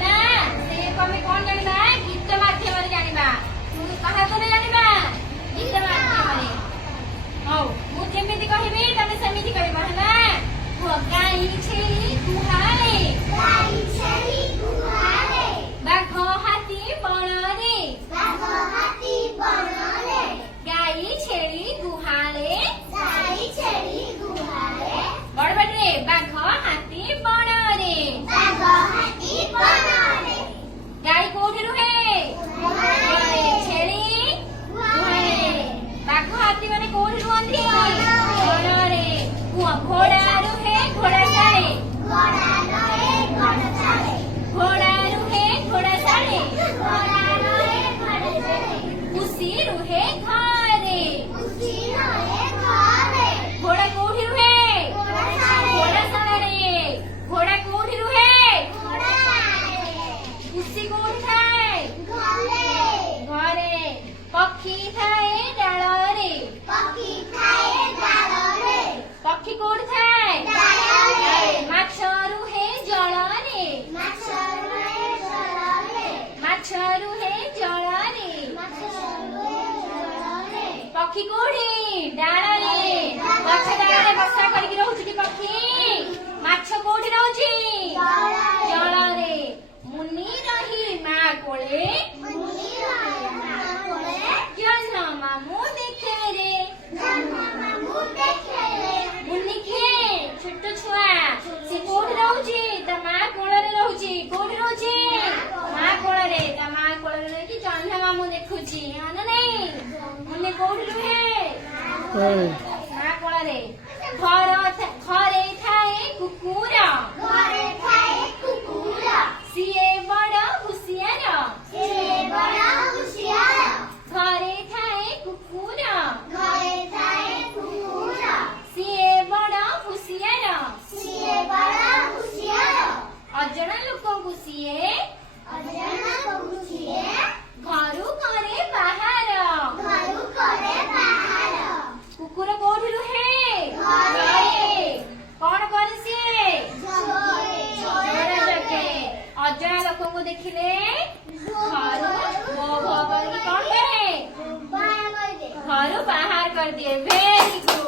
ना से कमे कोन जानिबा गीत माध्यम रे जानिबा कहा कोने जानिबा गीत माध्यम रे हौ मु जेमिति कहिबी तमे सेमिति कहबा हला वो गाई छेली गुहाले बाघ हाथी बणरे गाई छेली गुहाले बड़ बड़े बाघ हाथी बणरे गाई कोठी रुहे छेली गुहाले बाघ हाथी माने कोठी रुहंती बणरे घोड़ा रुहे घोड़ा साले घोड़ा रुहे घोड़ा साले खुशी रुहे घरे घोड़ा कोठी रुहे घोड़ा साले घोड़ा कोठी रुहे खुशी कोठी थाए घरे पक्षी थाए डालरे पक्षी कोठी थाए माछ रुहे जलरे माछ रुहे जलरे पक्षी कोठी डालरे गछ डालरे बसा करिक रहउछि कि पक्षी माछ कोठी रहउछि जलरे मुनि रही मा कोळे जन्म मामू देखे रे मुनि के छोट छुआ से कोठी रहउछि त मा कोळरे रहउछि कोठी रहउछि मा कोळरे त मा कोळरे कि जन्म मामू देखुछि अन नै मुनि कोठी रुहे मा कोळरे घरे थाए कुकुर सिए बड़ हुसियार घरे थाए कुकुर सिए बड़ हुसियार अजଣା ଲୋକଙ୍କୁ ସିଏ ଘରୁ କରେ ବାହାର କୁକୁର କୋଉଠି ରୁହେ କଣ କରେ ସିଏ ଚୋର ଜଗେ ଅଜଣା ଲୋକଙ୍କୁ ଦେଖିଲେ ଘରୁ ଭୋ ଭୋ କରିକି କଣ କରେ ଘରୁ ବାହାର କରିଦିଏ ଭେରି ଗୁଡ୍।